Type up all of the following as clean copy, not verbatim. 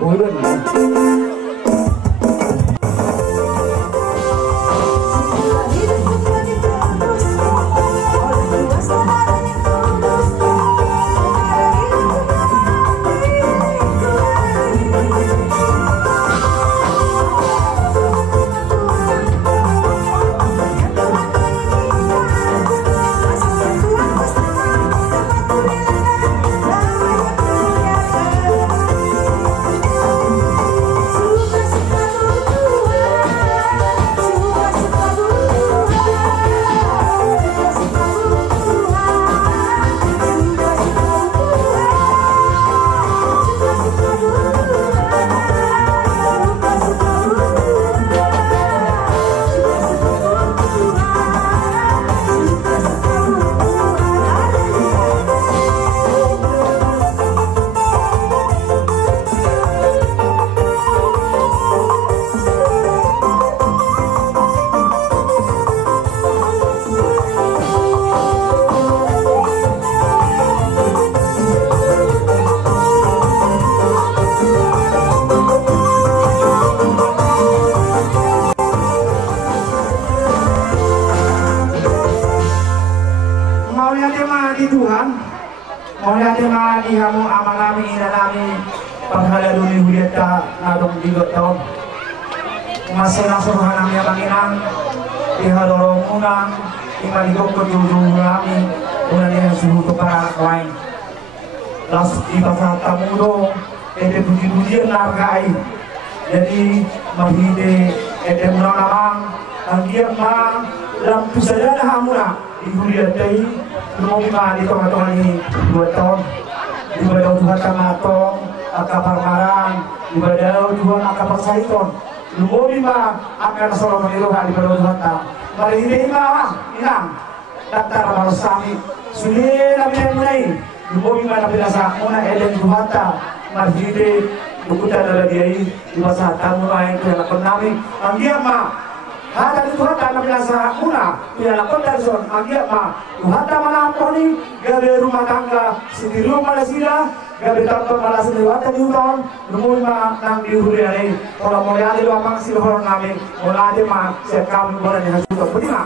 Bulan. Kamu amanami inanami paghala dunia hudeta nadong digot taon masih langsung hanamnya banginan dihalorong unang imaligok kejujung kami unan yang suhu para kain las di pasar tamudo puji-pujian nargai jadi mahide menanamang anggian mang dalam pusada hamuna di hudiatai lumima di tengah-tengah ini 2 tahun ibadah Tuhan kamatong akapar marang ibadah Tuhan akapar saiton lumobi ma akan solo maniluha ibadah Tuhan ta mari hindi ma inang daftar marusami sulit namin mulai lumobi ma napilasa muna eden Tuhan ta mari hindi bukutan na lagi ibasa tamu ay pinalakon namin ang ma hada di Tuhan ta napilasa muna pinalakon dari son ang ma Tuhan ta manaponi gabe rumah tangga sini rumah sila gabe tanpa malas lewat di uton lumul ma nang di huriare kalau mau lihat di luar sila orang kami mulai ada ma siap kami boleh di hasil berdina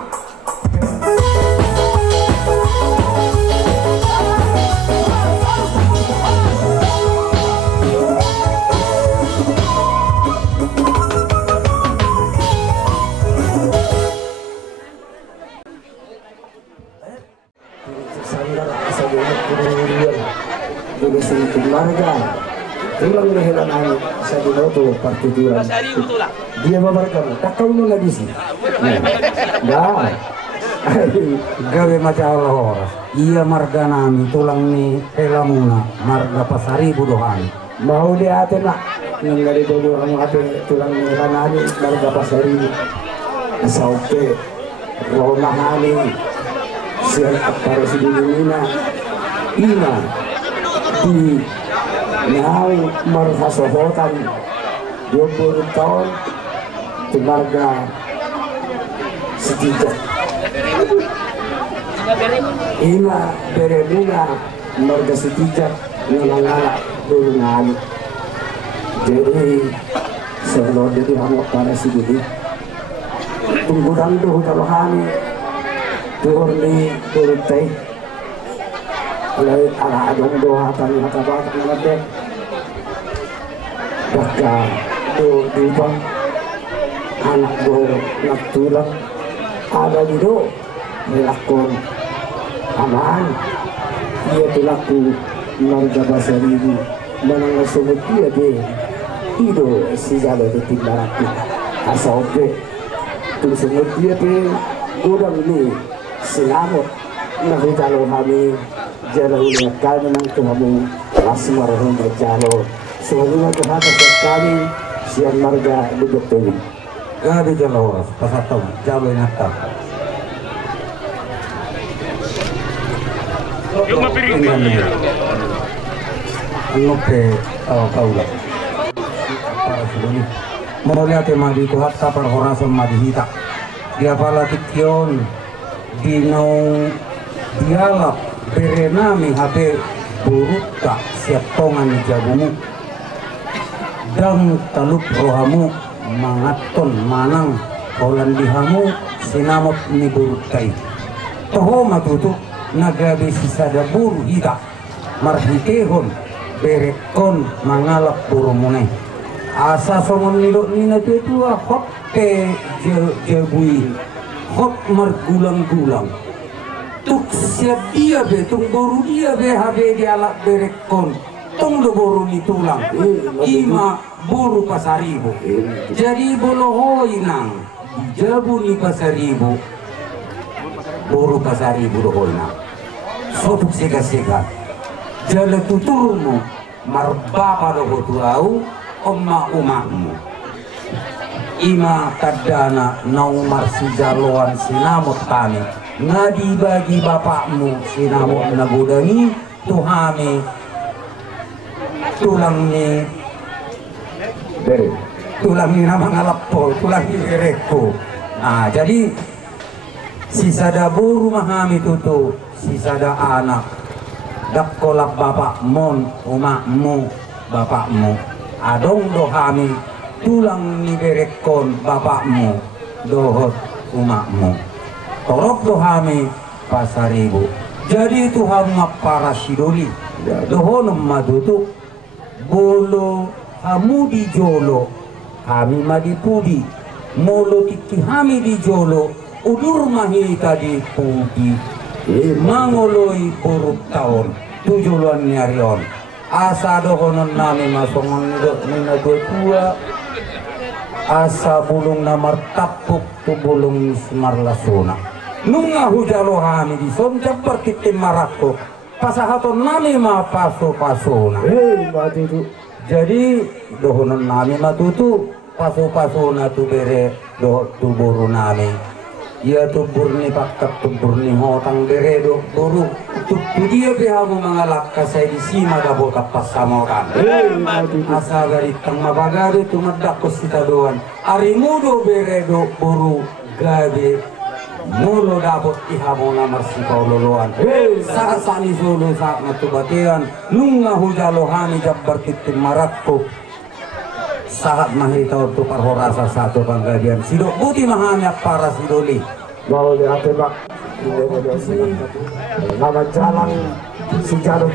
Marga tulang leheran sa dinoto partituran dia babarkan takau mo lagi sih dah gawe maca Allah iya marga nami tulang ni pelamuna marga pasari budohan mau liatin lah yang dari dulu kamu ada tulang ni ranani marga pasari saupe romahani sian akar sidinina ina di Now marhasohotan 20 tahun di marga setijak ina berebuna marga setijak ngalangala dulu ngali jadi sebelum jadi hamok para sidili tunggudan tuh talohani turni turutai lain ala adong doa tani hatabat ngadek baka do dibang anak do natulang ada dido melakon aman dia tulaku marga basaribu manang sumut dia be ido si jalo de tindaraki asope tu sumut dia be godang ni selamat nahutalo kami jalo ulit kami ng tumamu asmarong jalo semuanya Tuhan sekali siang marga duduk tulis gabi jalo pasatong jalo nyata yung mapiring ano pe kaula para sini mau lihat madi kuhat kapal horason madihita dia pala tikyon dinong dialap berenami hate burukka siap tongan jabumu dang talup rohamu mangaton manang kaulan dihamu sinamot ni burut kai toho matutu nagabe sisada buru hita marhitehon berekon mangalap buru muneh asa somon nilo nina tua hot ke jebui hot margulang-gulang tuk siap dia be tung buru dia be habe dialak berekon tung do buru ni tulang ima buru pasaribu jadi bolohoy nang jabu ni pasaribu buru pasaribu dohoy nang sotuk sega-sega jala tuturmu marbapa do tuau omma umakmu ima tadana naumar sijaloan sinamot kami ngadi bagi bapakmu sinamot nagudangi tuhami tulangnya nama ngalapol tulangnya bereko. Nah jadi sisada buru mahami tutu sisada anak dakkolak bapakmu umakmu bapakmu adong dohami tulang ni berekon bapakmu dohot umakmu torok dohami pasaribu jadi Tuhan para sidoli dohonom madutu bolo hamu di jolo kami madipudi molo tiki hami di jolo udur mahita di pudi mangoloi buruk tahun tujuan nyarion asa dohonon nami masongan nina dua asa bulung namar tapuk tu bulung semarlasuna nunga hujalo hami di sonjak bertitim marakuk pasahaton nami ma paso-pasona jadi dohonon nami matutu paso-pasona tu bere do tuburu nami ia tubur ni pakat tubur ni hotang bere do buru tu dia behamu mengalak kasai di sima dabo kapas samoran asa dari tang mabagado tu madakos kita doan arimudo bere do buru gabe mulo dapot ihamo na marsipau loloan saat sani solo saat natubatian nunga hujalohani jabbar titim marakko saat mahitaw tu parhorasa satu panggadian sidok buti mahamyak para sidoli mau lihat pak nama jalan sejarah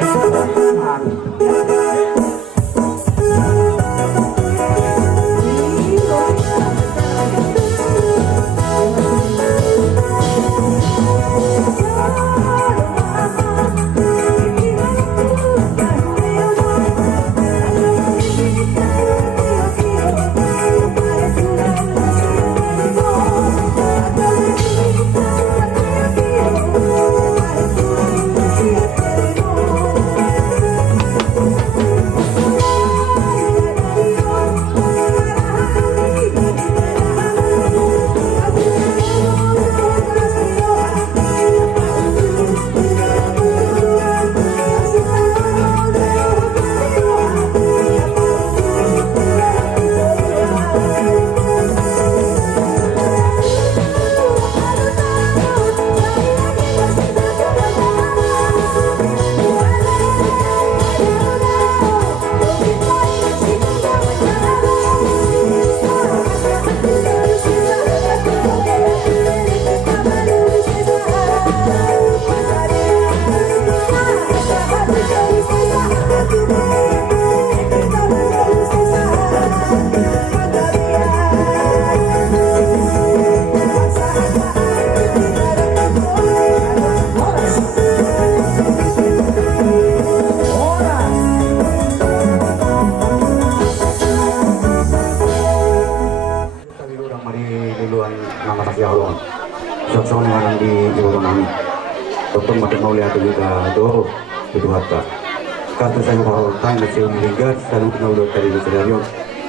kartu saya mau tanya saya meninggal selalu kenal dokter di Sedario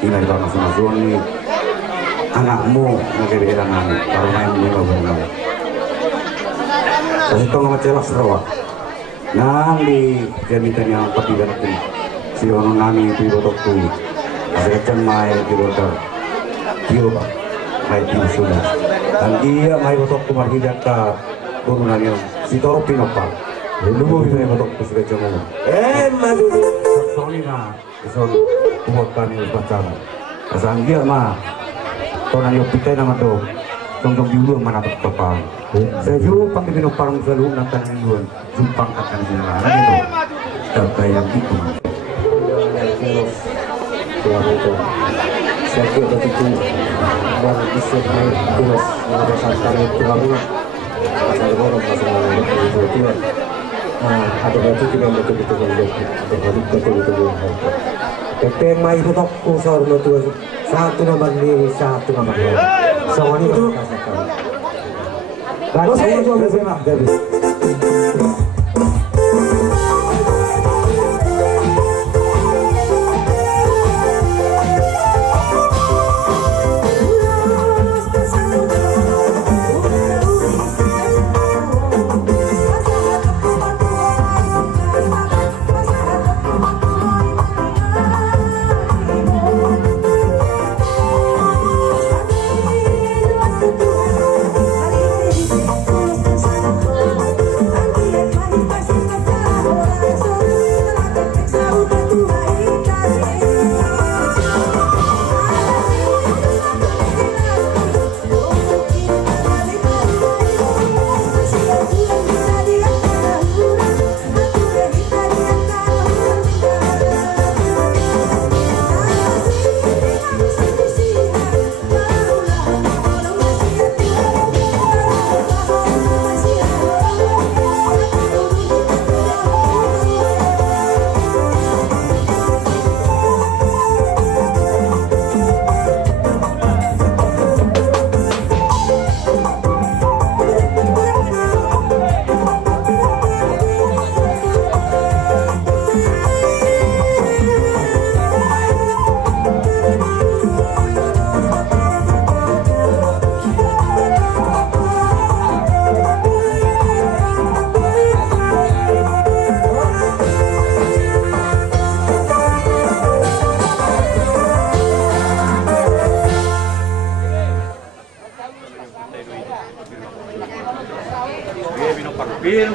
tinggal di masing-masing nih anakmu nggak kehilangan kalau main di ngomong kasih tolong ngecelah serawat nang di jamitan yang ketiga itu si orang nami itu botok tuh kasih kecen main di dokter kio main di sudah dan dia main botok tuh margi jaka turunannya si toro pinopal Lubu bisa yang botok terus kecil ngomong. Madu. Soalnya ison buat kami macam asal dia mah orang yang kita nama tu tong juga mana bertopang saya juga panggil parang selalu nanti duluan jumpang akan dilarang itu data yang itu saya kira begitu dan bisa naik tuas berdasarkan itu kamu asal orang masalah itu ada baju juga betul-betul betul-betul tema itu tak usah betul satu nama ini satu nama soal itu baru saya juga benar jadi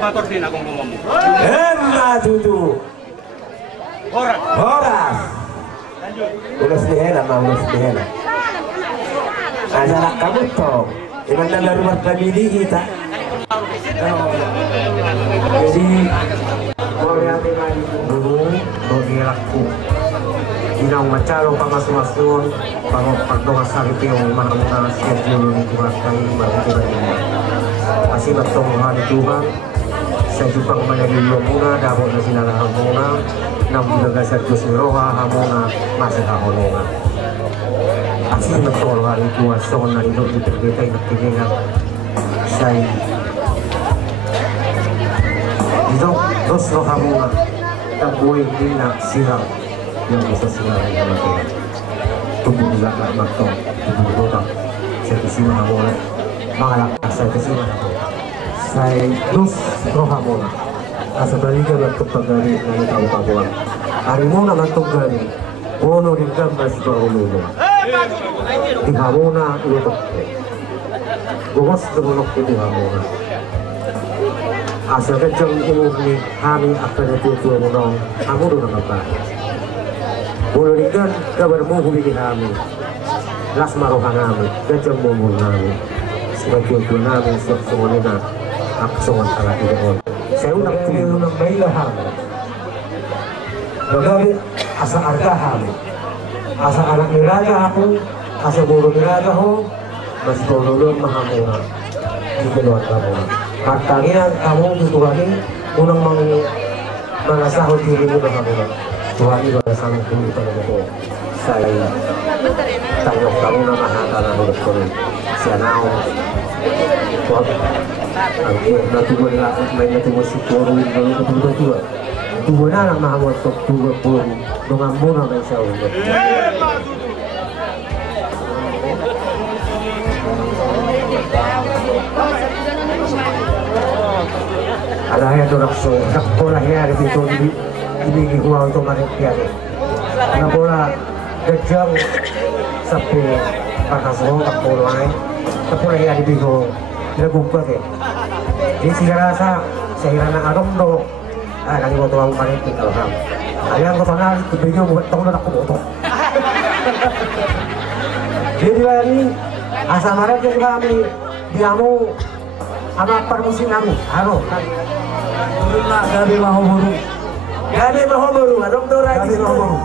motor din akong gumamu. Tutu. Horas. Ulas dihela, ulas dihela. Asalak kamu toh. Iman dalam rumah famili kita. Jadi boleh dulu bagi aku. Inang macalo pamasuk-masuk, pagdongas sakit yung mga schedule ni Tuhan kayo bagi masih bertemu Tuhan. Saya juga menjadi muna dapat na sinalang muna nang bilagasat ko si Roha hamuna masih kahonongan. Asing bertolong hari Tuhan son na ito ditergitay na kiningan saya ito dos Roha muna tabuhay din na silang yang bisa silang yang mati tubuh juga tak matong tubuh botak saya kesima na boleh mengalakas saya kesima na boleh saya dos Roha muna asa balikan untuk pagari na itaw kabuan hari muna matong gari ono rin gambas bahululo di hamuna ilutok gumos dumulok di hamuna asa kecang umum ni kami akan itu menong amuru na kapal bulu ringan kabar mo hubigi kami las marohan kami kecang mumul kami sebagai itu kami semuanya akson ala doon saya unang tinunang bailahan bagawi asa argahan asa anak niraga ako asa guru niraga ho mas guru mahamura di keluarga mo kartangian kamu tutuhanin unang mga sahod diri mo mahamura tuhanin ba sa mga kuli pa na po saya tanyok kamu na mahata na hulog ko rin siya nao ang natubo nila may natubo si Toro yung natubo tubo na lang mahamot ko tubo po nung muna may sa ulo alahya to rakso nakpola hiyari dito ibigi kuha ito manipiyari napola gajang sapi pakasong nakpola ay napola hiyari dito nagugbat jadi saya rasa saya rana adom do lagi waktu aku panik alham Ayan ko sana, tubigyan mo, ito ko na nakumoto. Jadi lari, asa maret yang kami, dia mau anak permusim kamu, halo. Turun lah gabi mahoburu. Gabi mahoburu, adong do lagi. Gabi mahoburu.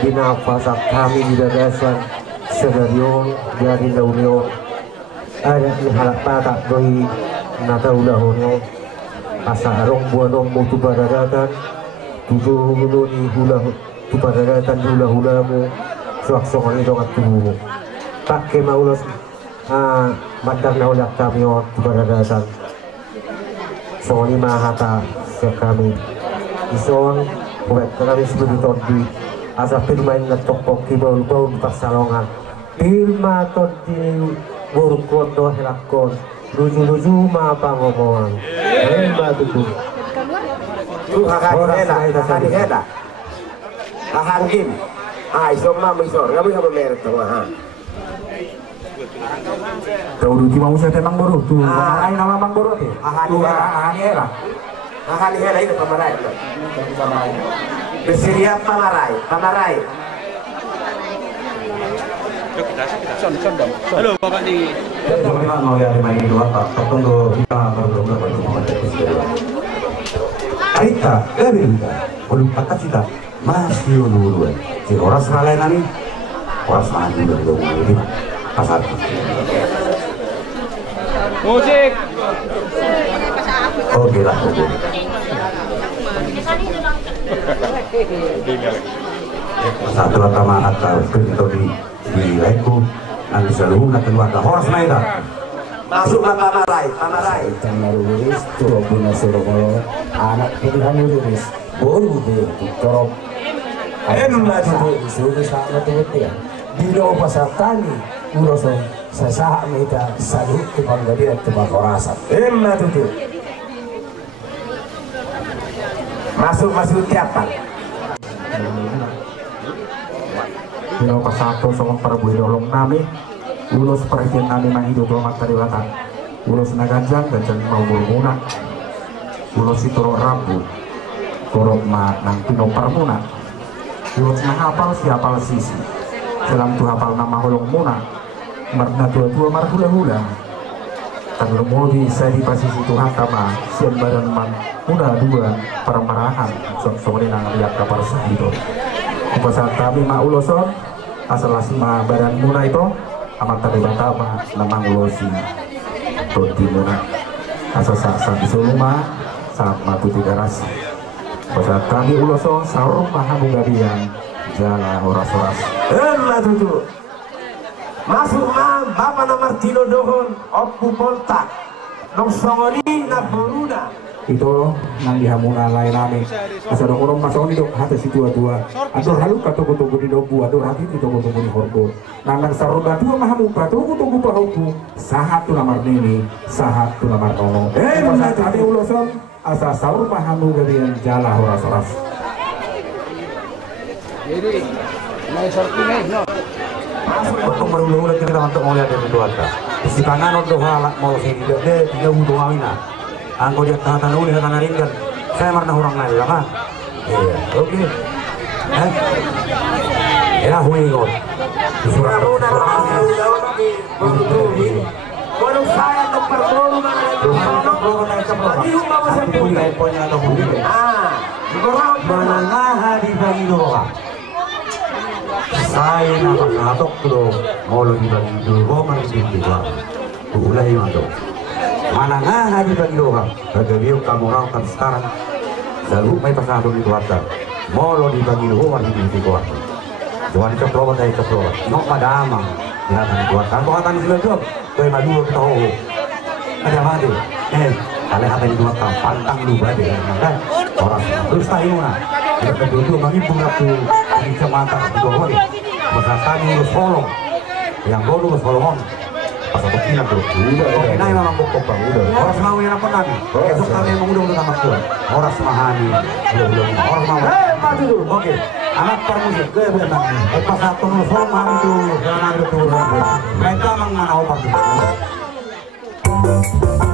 Bina pasak kami di dadasan Sedario dari Daunio ada di halak patak doi nata ulah asa arong buanong mutu baradatan tujuh menuni hula tu baradatan hula-hulamu suak-suak ini dong atumu tak kemaulos madang na ulak kami tu baradatan soalnya mahata siap kami ison buat kami sebelum tadi asa pirmain na tokpok kibaul-baul pasalongan pirma tadi buruk kondo helakon luju-luju ma pangomongan hebat itu tuh kakak heda kakangkin isong mama isor kami sama merek tengah Tahu di mau saya temang boru tuh ay nama mang boru tuh kakak heda itu pamarai bersedia pamarai Halo Bapak di Memang mau yang main dua tak tertunggu kita berdoa Aita, kita, belum kata kita masih dulu. Si orang seralai nani, orang maju dari dulu pasar. musik. Oke lah, oke. Satu lama atau kita di laiku nanti selalu nak keluar dah horas naik dah masuk ke pamarai Tanah Luris, tuh punya Surabaya, anak pilihan Luris, baru dia dikorok. Enak tuh disuruh sangat tuh ya. Di luar pasar tani, urusan saya mereka salut kepada dia kepada korasa. enak tuh masuk tiapa Bino pasato sama para buidolong nami ulos perhatian nami mang hidup romat kariwatan ulos nagajang dan mau burmuna ulos itoro rabu korok ma nang pino parmuna ulos na hafal siapal sisi dalam tu hafal nama holong muna marna tua marhula-hula tanur modi saya di pasisi Tuhan kama sian badan man muda dua permarahan sok-sok nang lihat kapal sahito pasal kami ma uloson asal asma badan muna itu amat terlibatama namang ulosi toti muna asal sa bisuluma saat matu tiga rasa pasal kami uloson sarung mahamu gadian jala horas-horas enak tuh masuk Bapak na Martino Dohon Oppu Poltak Nong Songoni na Boruna itu nang dihamuna lain nami asal dong masuk ini dong hati si tua-tua aduh halu katunggu di dobu aduh hati itu tunggu di horgo nang saruda tua mahamu tunggu pahuku sahat tu lamar nini sahat tu lamar nono pasal kami uloson asal sarung mahamu gadian jala horas-horas Jadi, mau sorti no. Untuk berulang-ulang kita untuk melihat dari dua tak. Si kanan untuk halak mau sih tidak butuh awina. Angko dia tahan uli tahan ringkan. Saya pernah orang lain lah kan. Iya, oke. Elah huingon. Surat. Kalau saya tempat baru Menengah di bagi doa. Saya nak katok tu, malu di bagi doa masih juga. Ulah yang tu. Menengah di bagi doa. Bagi kamu orang kan sekarang. Selalu main pasal tu di luar. Malu di bagi doa masih juga. Tuan keperluan dari keperluan. Nok madama. Dia akan buatkan. Bukan di sini tu. Kau madu tahu. Ada apa tu? Kalian apa yang dua pantang lupa deh, kan? Orang terus tahu mana? Kita dulu bagi pengaku di kecamatan Dohori, Bekasi lulus Solong, yang baru lulus Solomon, pas aku kira tuh, nah memang pokok bang, udah. Orang semau yang apa nanti? Esok kami yang udah sama kuat. Orang semahani, belum. Orang mau. Maju dulu, oke. Anak permusik, gue benar. Pas satu lulus Solomon itu, jangan ada turun. Mereka mengenal pasti. Thank you.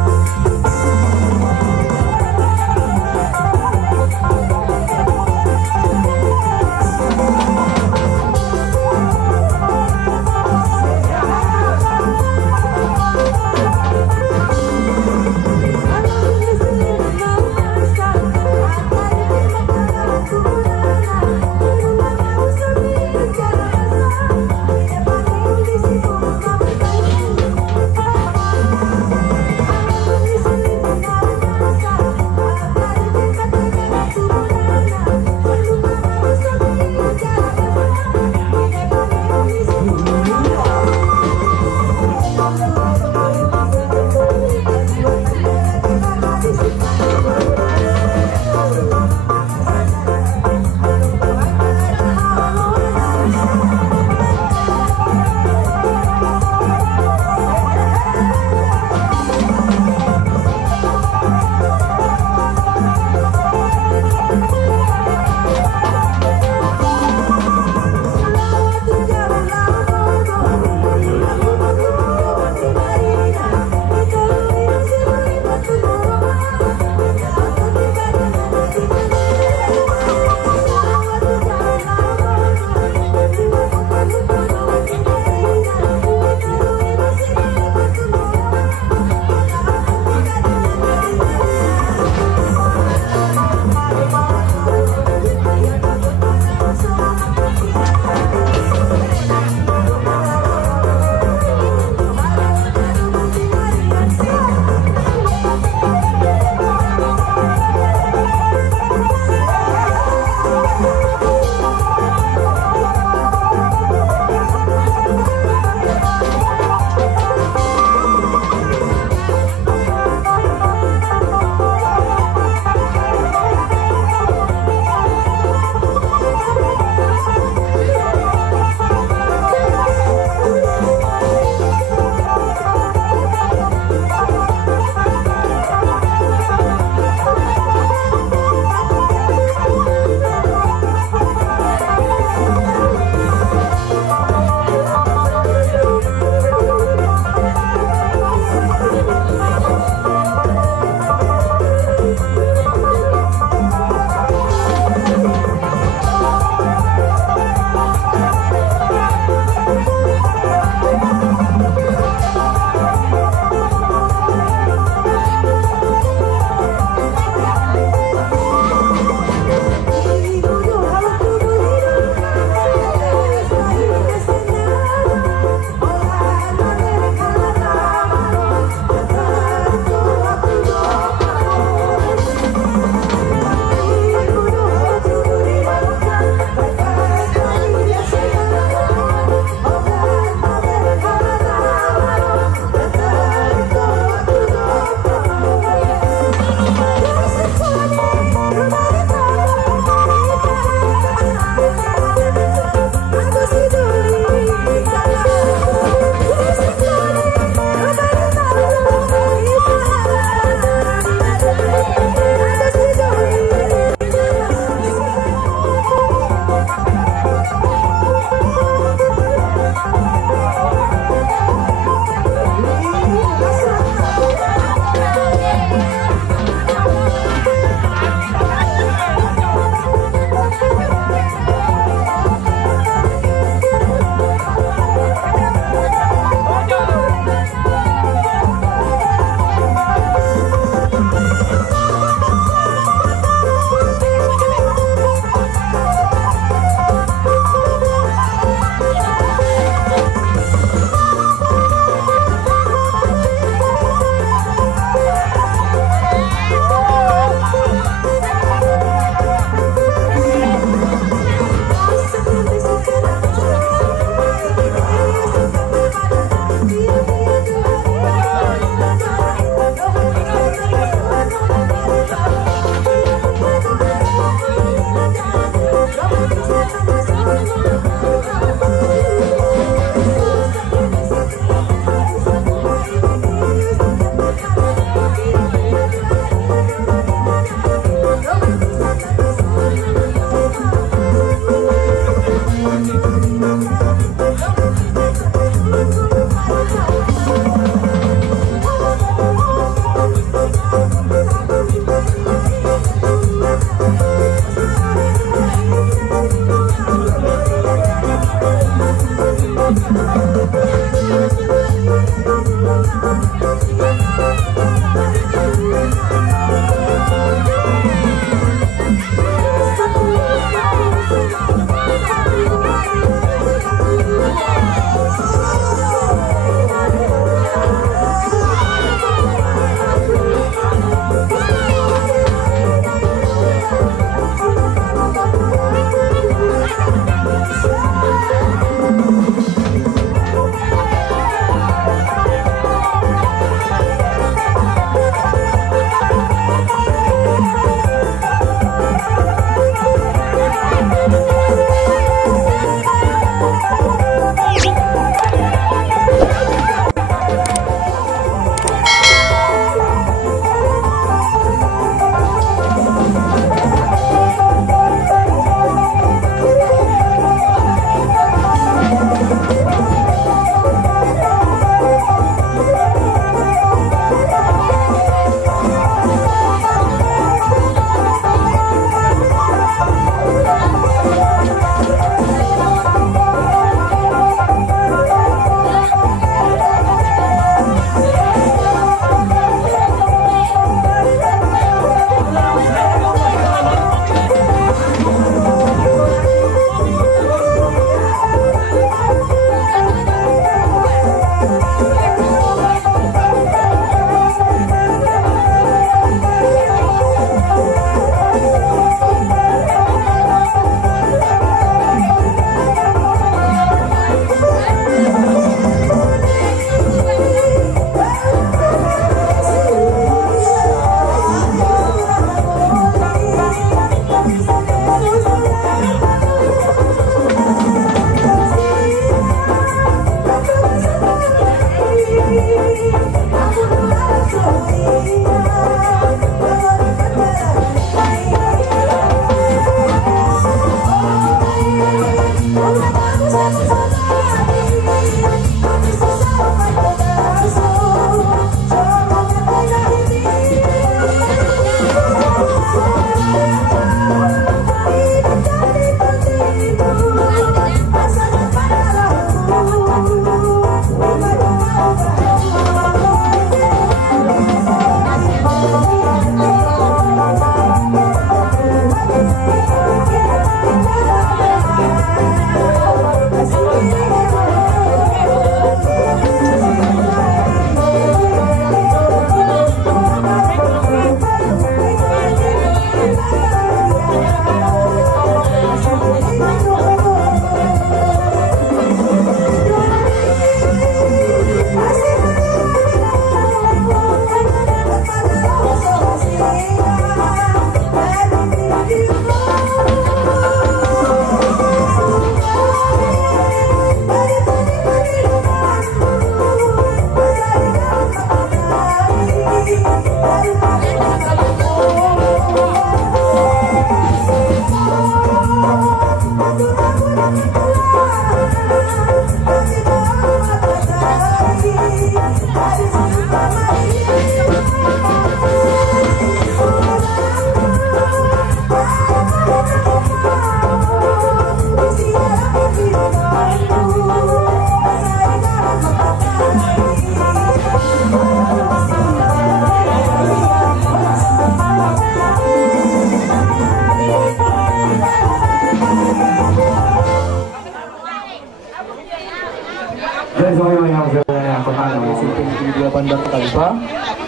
Bandar Kalipa.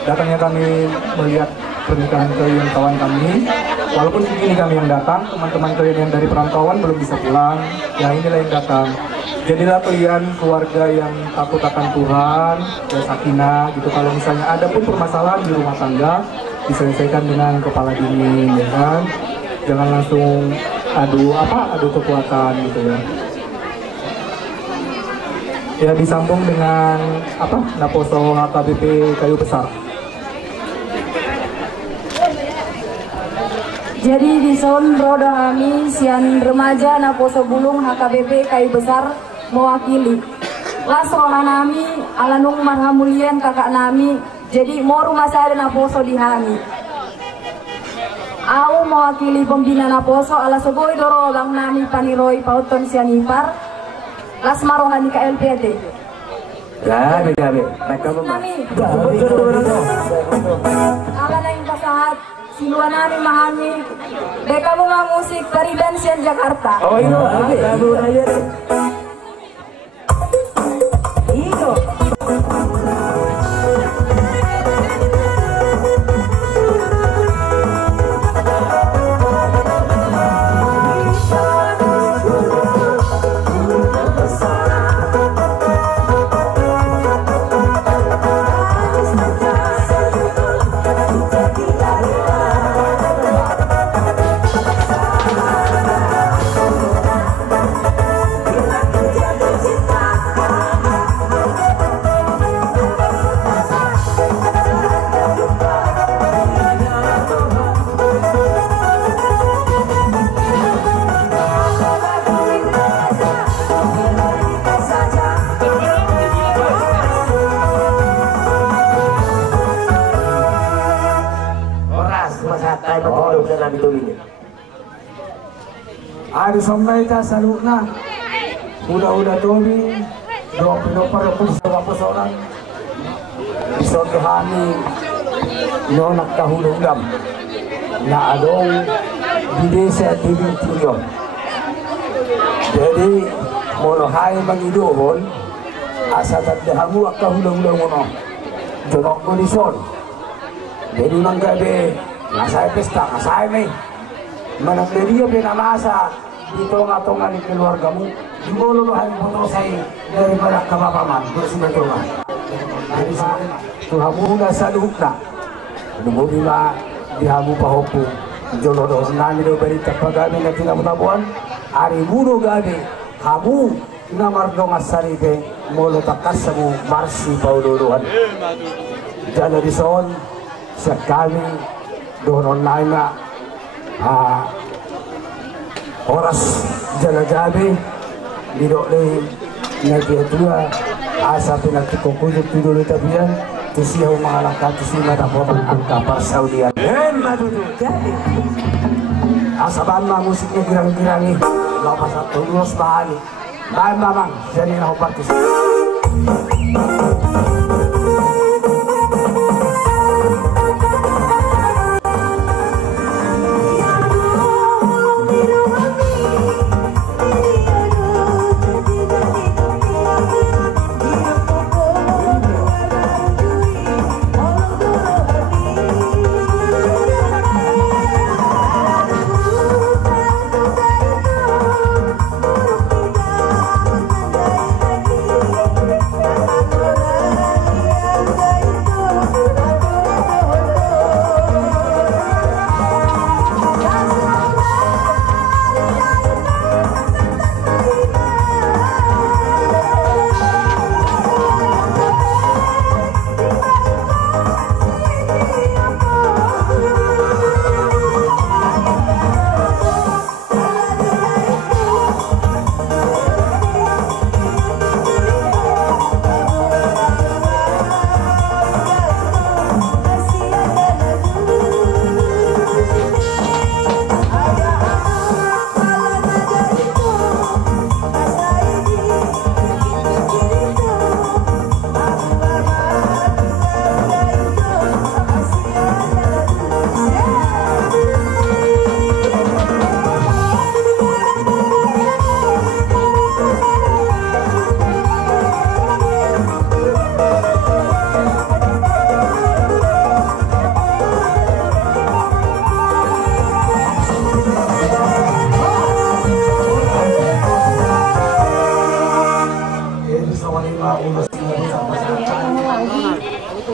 Datangnya kami melihat pernikahan klien kawan kami. Walaupun segini kami yang datang, teman-teman klien yang dari perantauan belum bisa pulang. Ya inilah yang datang. Jadilah kalian keluarga yang takut akan Tuhan, ya sakinah gitu. Kalau misalnya ada pun permasalahan di rumah tangga, diselesaikan dengan kepala dingin, ya kan? Jangan langsung adu kekuatan gitu ya. Ya disambung dengan Naposo HKBP Kayu Besar. Jadi di son roda kami sian remaja na poso bulung HKBP kayu besar mewakili. Las roha nami alanung marhamulian kakak nami. Jadi mau rumah saya na poso di kami. Aku mewakili pembina na poso ala seboi doro bang nami paniroi pauton sian ipar. Las marohani ka LPT. Gabe. Mereka Nami. Ala na yung pasahat. Siluan namin mahami. Beka mo mga musik dari dance yan Jakarta. Oh iyo, gabe aja deh. Iyo. Ada sampai ta salutna. Udah tobi. Dua pinopar pun berapa seorang. Bisa kehani. No nak kahulungam. Na adong di desa Tibing. Jadi molohai mangidohon asa tadahamu kahulungam ngono. Jorok kolison. Jadi manggabe nasay pesta, nasay may manang dia pinamasa dito nga tonga ni keluargamu dimululuhan mo say dari para kababaman bersumatungan dari sa tuhamu na sa lukna dumubi ma dihamu pahopu jolodo nani do berita pagami na tinamutabuan ari muro gabi hamu namardong asaribe molo takasamu marsi paululuhan jala dison sa kami doon online na oras jala-jabi didokle nagtiatua asa pinagtukukuyot tiduloy tabiyan tusiyaw mga lakat tusima tapos ang kapar Saudian madudu jadi asaban mga musiknya girang-girangi lapas at tulos bahagi dahil mamang jadi na ako partis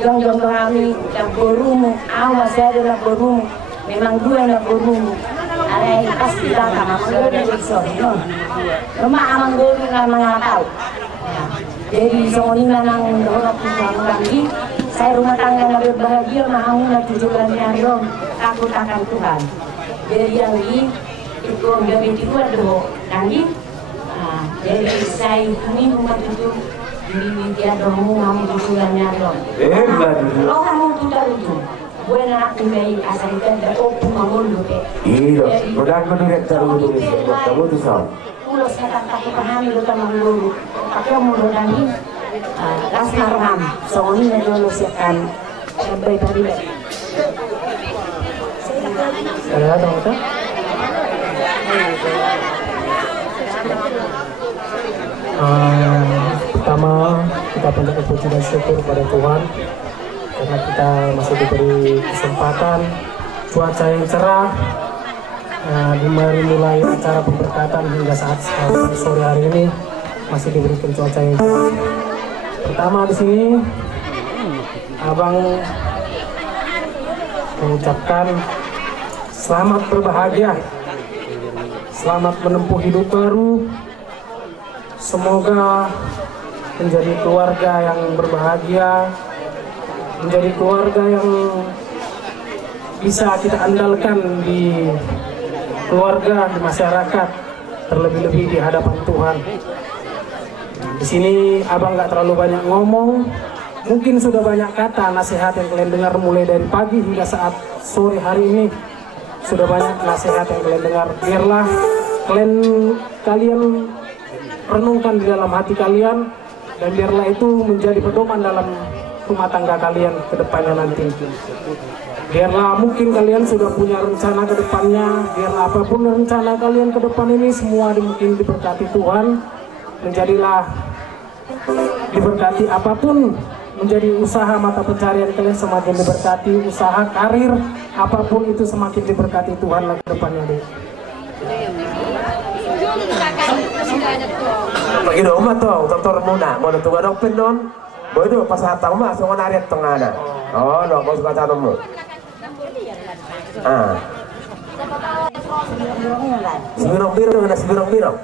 Contoh kami yang berumu, awas saya adalah berumu, memang gue yang berumu. Ada yang pasti datang, amang gue udah besok, no. Rumah amang gue kan mana tahu. Jadi soalnya nang dorong pulang lagi, saya rumah tangga yang berbahagia, mau na 7 bulan yang rom, takut akan Tuhan. Dari yang di itu gabi itu ada kanji. Dari saya ini rumah itu di tiada rumah tujuannya dong. Kalau kamu tujuan itu, bukan anak tinggal asal ikan dan kopi mangun dulu. Iya, udah menurut kamu tuh soal. Pulau saya tak paham itu sama dulu. Tapi mau nanti rasmaram, soalnya dulu siapkan bayi tadi. Saya tahu tak? Pertama kita panjatkan puji dan syukur pada Tuhan karena kita masih diberi kesempatan cuaca yang cerah, dimulai acara pemberkatan hingga saat sore hari ini masih diberikan cuaca yang cerah. Pertama di sini abang mengucapkan selamat berbahagia, selamat menempuh hidup baru. Semoga menjadi keluarga yang berbahagia, menjadi keluarga yang bisa kita andalkan di keluarga, di masyarakat, terlebih-lebih di hadapan Tuhan. Di sini abang nggak terlalu banyak ngomong, mungkin sudah banyak kata nasihat yang kalian dengar mulai dari pagi hingga saat sore hari ini. Sudah banyak nasihat yang kalian dengar. Biarlah kalian renungkan di dalam hati kalian, dan biarlah itu menjadi pedoman dalam rumah tangga kalian ke depannya nanti. Biarlah mungkin kalian sudah punya rencana ke depannya, biarlah apapun rencana kalian ke depan ini semua mungkin diberkati Tuhan. Menjadilah diberkati apapun, menjadi usaha mata pencarian kalian semakin diberkati, usaha karir apapun itu semakin diberkati Tuhan ke depannya deh. Pagi dong mah tuh, dokter muna, mau tuh ada penon, boleh tuh pas hatang mah, semua narik tengah na. Oh, no, kau suka cari mu. Sebirong birong, ada sebirong birong.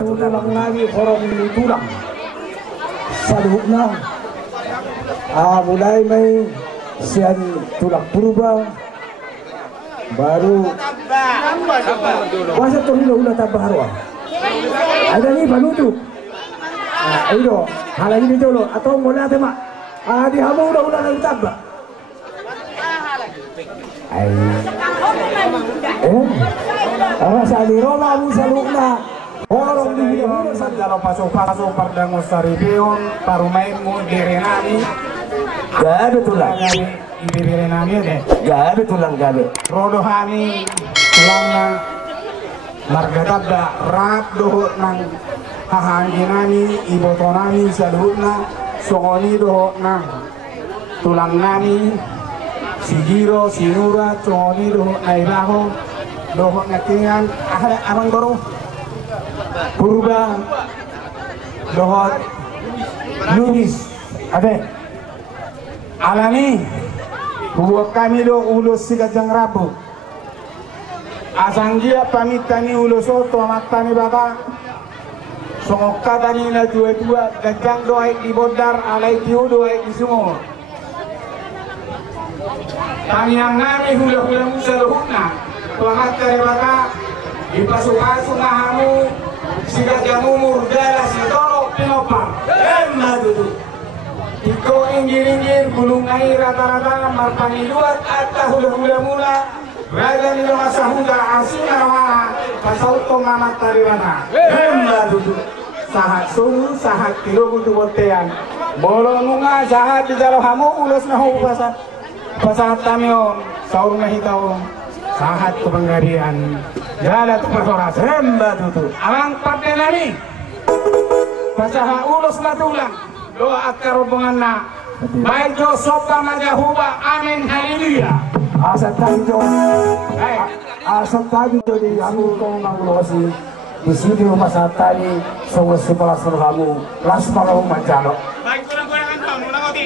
Tulang lagi horong ini tulang. Saluhna mulai may siyan tulak purba baru masa to hula tabaro ada ni panutu ayo halagi ni dulu atau mula tema di hamu udah nang tabba ay sa di Roma mo sa lukna orang di hula sa Kalau pasok-pasok pardang usaribion parumay mo direnani gabe tulang ibirenani deh gabe tulang gabe rodohani tulangna margatabda rap dohot nang hahanginani ibotonani saluhna songoni dohot nang tulang nani sigiro sinura songoni dohot naibaho dohot nakingan ahla abang goro purba dohot lugis ade alani huwag kami do ulos sigajang rabu asanggia pamitani ulosoto matani baka songokka tani na dua-dua gajang doai di bodar alai tiu doai di sumur kami yang nami hula-hula musa dohuna tuangat kare baka di pasu-pasu ngahamu sigajamu murdala si toro pinopar emma duduk iko inggir-inggir gulung air rata-rata marpani luat atta hula-hula mula raja nilo masahuda asina wala pasauto mamat tarirana emma duduk sahat sungguh sahat tilo butuh botean bolo nunga sahat di dalam hamu ulos nahu pasahat tamion saur mahitau sahat kepenggarian jala tu persoras emma duduk alang partenani pasahat ulos natulang doa akar hubunganna baik jo sopa majahuba amin haleluya asat tanjo di hamu kong nangulosi di sini rumah satani songo sebelah suruh hamu las malau manjalo baik kurang-kurangan tahun ulang oke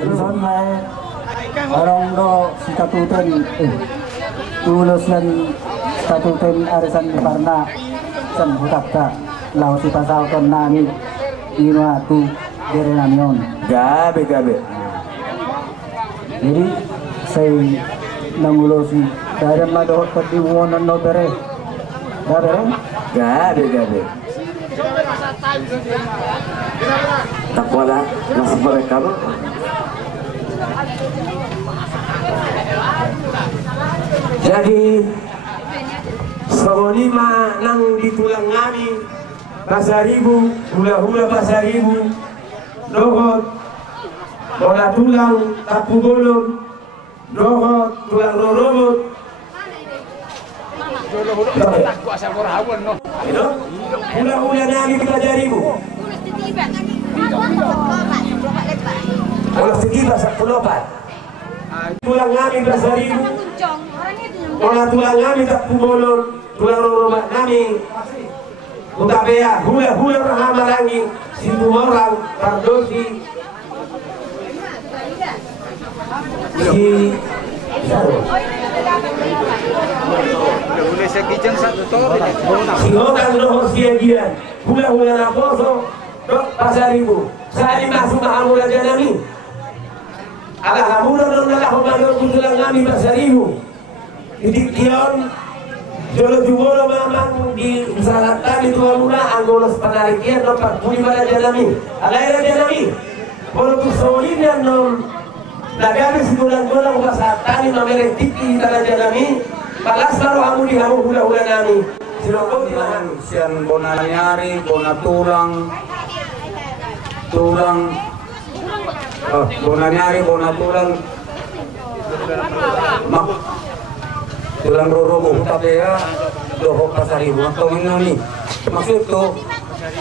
Son may orang do statuten tulos yan statuten arisan di Parna san hutap ta law si pasal kon nami ino atu dire namion Gabe. jadi saya nangulosi dari madohot padiwonan no bere Gabe. Tak wala nasa mereka mo. Jadi Sawalima nang ditulang ngami Pasaribu, hula-hula Pasaribu, dohot bola tulang tapu bolon, dohot tulang rorobot. Hula-hula nami Pasaribu. Olah setiba sa pulopan. Tulang ngami Pasaribu. Bola tulang ngami tapu bolon, tulang rorobot nami. Utabea hula-hula rahamarangi situ orang pardosi si orang roh siagian hula-hula naposo dok Pasaribu sari masuk mahamula janami ala hamula nona humano tulang ngami Pasaribu didikion Jolo jubolo mamang di usahakan itu amuna anggolos penarikian no puli pada janami alaira janami kalau tu solinya no nagami situlan bola ubasatan no meretiki pada janami balas baru amu di hamu hula-hula nami silokon dimahan sian bona nyari bona tulang bona nyari bona tulang mak tulang rorobo Utabea dohok Pasaribu atau ini maksud itu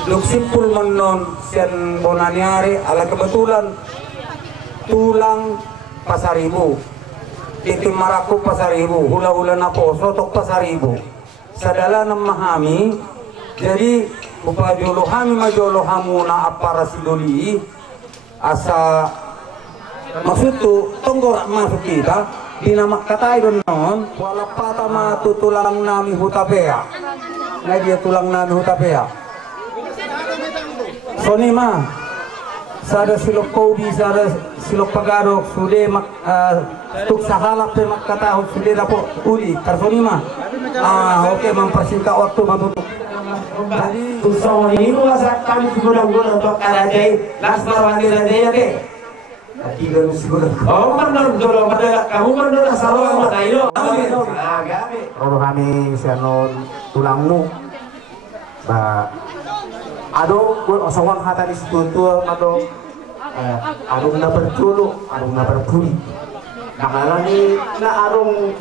luksipul menon sian bonaniari ala kebetulan tulang Pasaribu titim maraku Pasaribu hula-hula naposo tok Pasaribu sadala memahami jadi upajolo hami majolo hamuna apara sidoli asa maksud itu tonggor masuk kita dinamak katay doon noon wala patama tutulang nami Utabea na dia tulang nami Utabea so ni ma sada silok kobi sada silok pagarok sude mak tuk sahalak pe makatahok sude dapo uli tarso ni ma oke mempersingkat waktu matutuk jadi tusong ini kuasa kami guna-guna untuk karajai lasmar wani rajaya deh Tiga siguro. Oh, mandor dolo pada kamu mandor asal mana ilo? Roro kami sianon tulangmu. Ba ado osawang hata di situ mado adong na berjulu, adong na berpuri. Nakalani na arong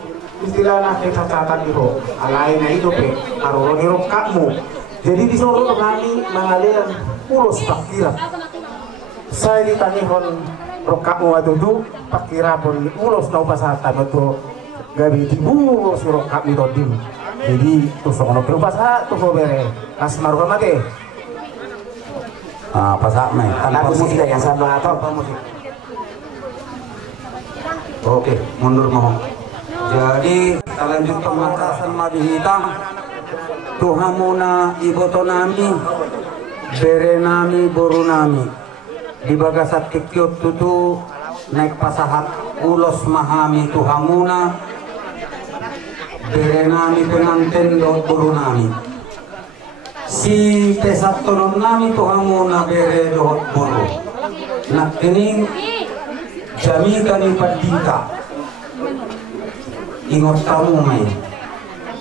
istilah na kekacatan itu. Alay na itu pe, arong nirong kamu. Jadi di soro kami mengalir pulos pakiran. Saya ditanihon rokamu adudu pakira pun ulos na upasatan itu gabi tibu si rokam itu dim jadi tusok no upasa tuso bere asmaru mate pasak me tanpa musik yang sama atau musik oke mundur mohon jadi kita lanjut pematasan madi hitam tuhamuna iboto nami bere nami boru nami di bagasat kikyot tutu naik pasahat ulos mahami tuhamuna bere nami penganten dot buru nami si pesat tonon nami tuhamuna bere dot buru nak kening jami kani padika ingot tamu mai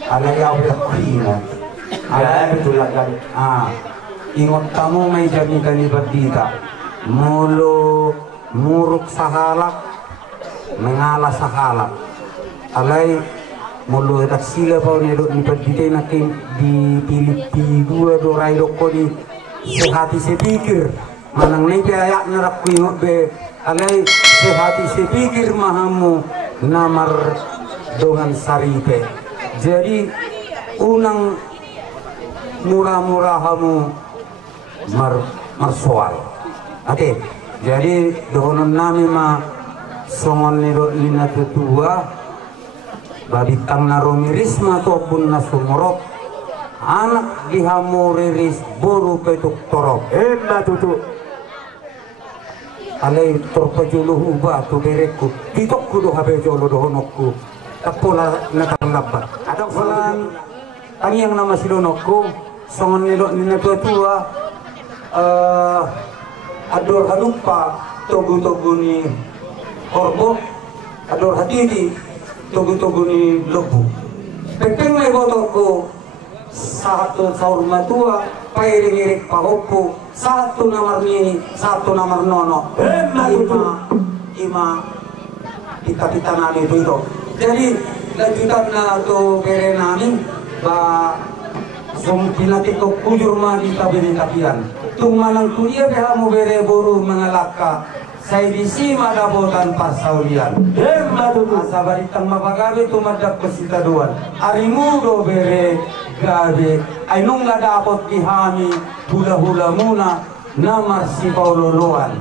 ala yaw yakrina ala betul lagi ingot tamu mai jami kani padika mulu muruk sahalak mengalah sahalak alai mulu tak sila pau ni dok ni padite nakin di pilih dua dorai doko di sehati sepikir manang ni ayak nerak kuingot be alai sehati sepikir mahamu namar dongan saripe jadi unang murah-murahamu marsoal. Oke, Jadi dohonon nami ma songon niro lina tutua babitang naromirisma ataupun nasumorok anak dihamuriris buru petuk torok Emma tutu. alai torpajuluhu batu bereku titokku do habe jolo dohonokku tapola nakang labat adang salan tangi yang nama sidonokku songon niro lina tutua ador halupa togu-togu ni korbo ador hadidi togu-togu ni lebu pepeng may botoko satu saur matua pairing-irik pahopo satu namar nini satu namar nono ima kita nami itu jadi lanjutan na to kere nami ba pinatiko kujur ma di tabiri tapian tung manang kuliah beha mo bere boru mengalaka saya disi madabotan pasaulian asa baritang mapagabe tumadak pesitaduan arimu do bere gabe ainung nga dapot dihami hula-hula muna namar si paululuan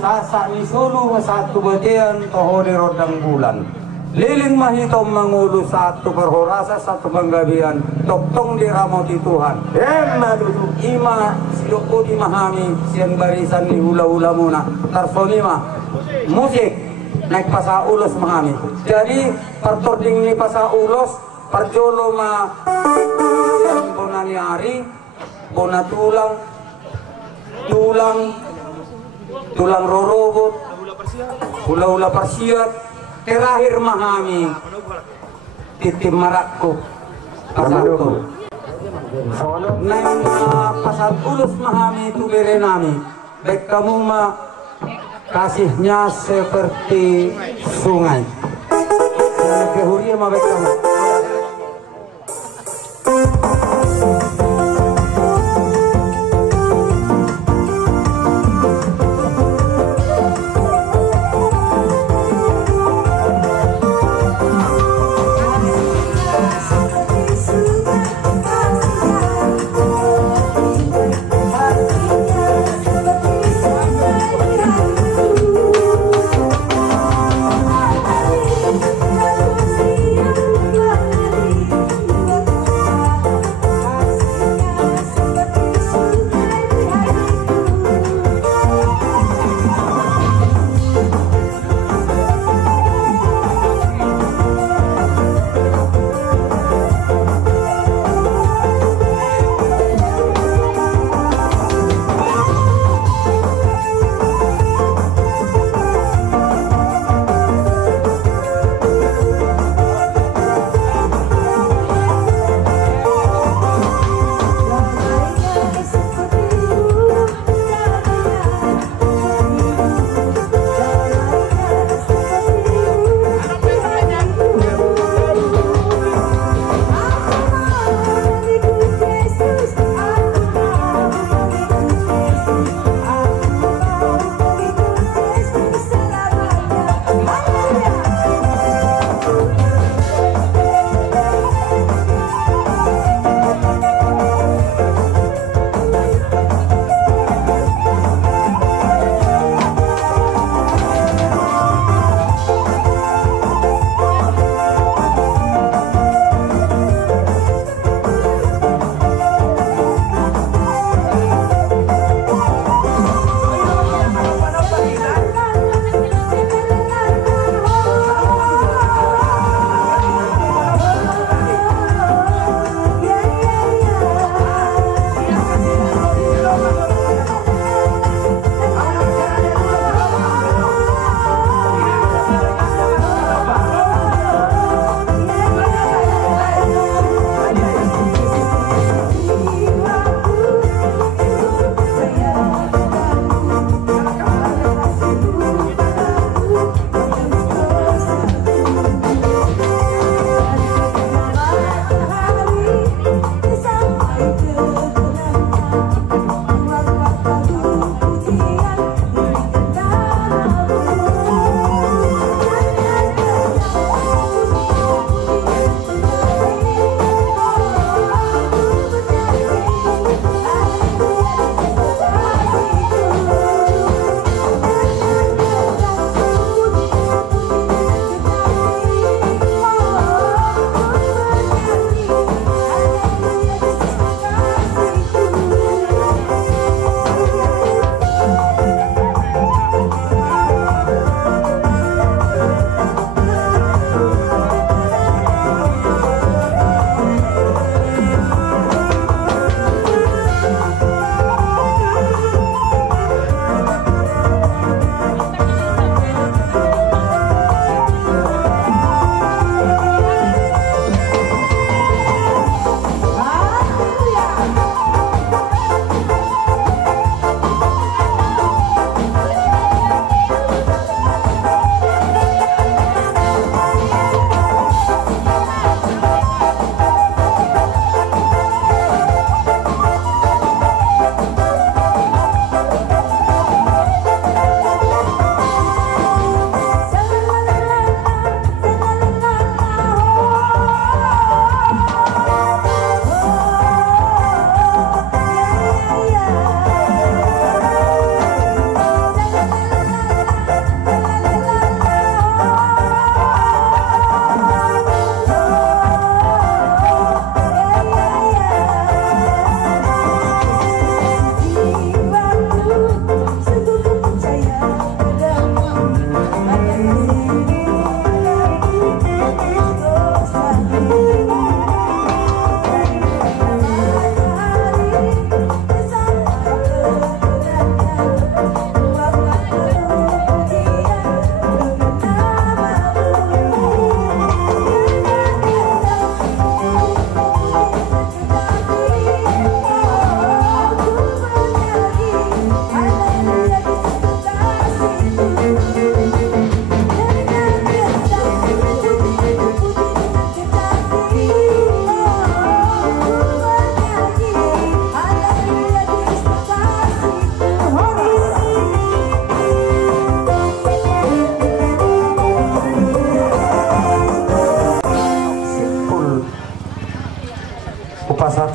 sasa ni solo satu batean tohode rodang bulan liling mahitom mangulu satu perhorasa satu penggabian toktong diramoti Tuhan ima siloko dimahami siang barisan ni hula-hula muna tarsoni mah musik naik pasa ulos mahami jadi pertording ni pasa ulos perjolo mah siang bonani ari bona tulang rorobot hula-hula persiat terakhir mahami titim marakku pasal nang pasal ulus mahami itu berenami baik kamu mah kasihnya seperti sungai kehuria mah baik kamu Hãy subscribe cho kênh Ghiền Mì Gõ để không bỏ lỡ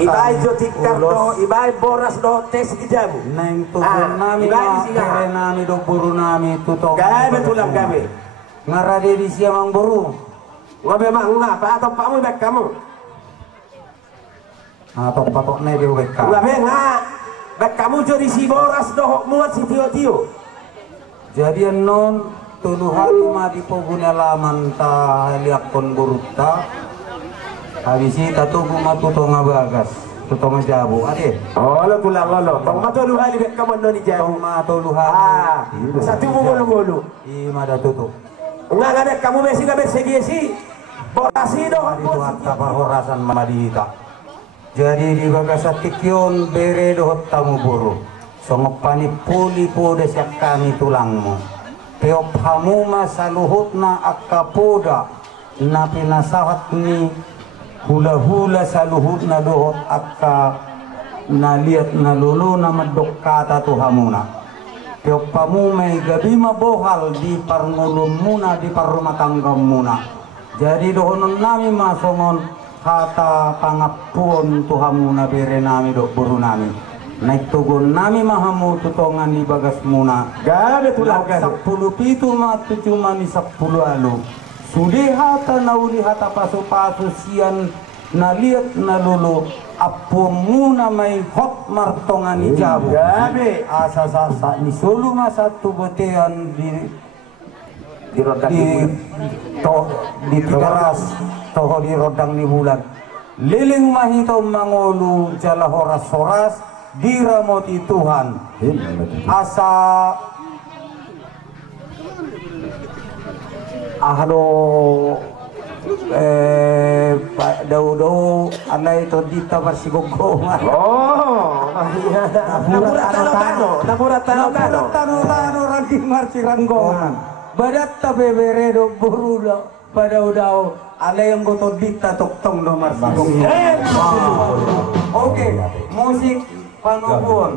Ibai jo tikar do, ibai boras do tes gijamu. Neng tukun nami ma kere nami do buru nami tutong. Gabe tulang gabe. Ngarade di siamang buru. Ngabe mah ngapa atau pamu bek kamu? Atau patok ne di weka. Ngabe ngah. Bek kamu jo di si boras do muat si tio-tio. Jadi non tulu hari ma di poguna laman ta liakon buruta. Habis itu tubuh matu tonga bagas, tonga jabu, ade. Oh, lo tulang lo. Tong matu lu hali bek kamu noni jabu. Tong matu lu hali. Satu bulu. Ima da tutu. Enggak ada kamu besi enggak segi. Borasi do. Itu harta perhorasan madita. Jadi di bagasa tikyon bere do tamu buru. Songok pani puli poda siak kami tulangmu. Peop hamuma saluhutna akapoda. Napi nasahat ni hula-hula saluhut na dohot akka naliat na lulu na madok kata tuhamuna. Tiok pamu may gabi mabohal di parngulum muna di parrumah tangga muna. Jadi dohonon nami masongon kata pangapuon tuhamuna bere nami dok buru nami. Naik tugon nami mahamu tutongan di bagas muna. Gabe tulang gabe. 10 pitu matu cuma ni 10 alu. Sudah hata nauli hata pasu-pasu sian naliat nalulu apu muna may hot martongan ni jabu. Gabe asa-asa ni sulu masa tu betean di tigaras toho di rodang ni bulan. Liling mahito mangolu jala horas-horas diramoti Tuhan. Asa ahlo Pak Daudo anai to dita marsigogongan. Oh, iya. Tano ranting marciranggongan. Badat ta bebere do burudo pada udao ale yang goto dita toktong do marsigogongan. Oke, musik panubun.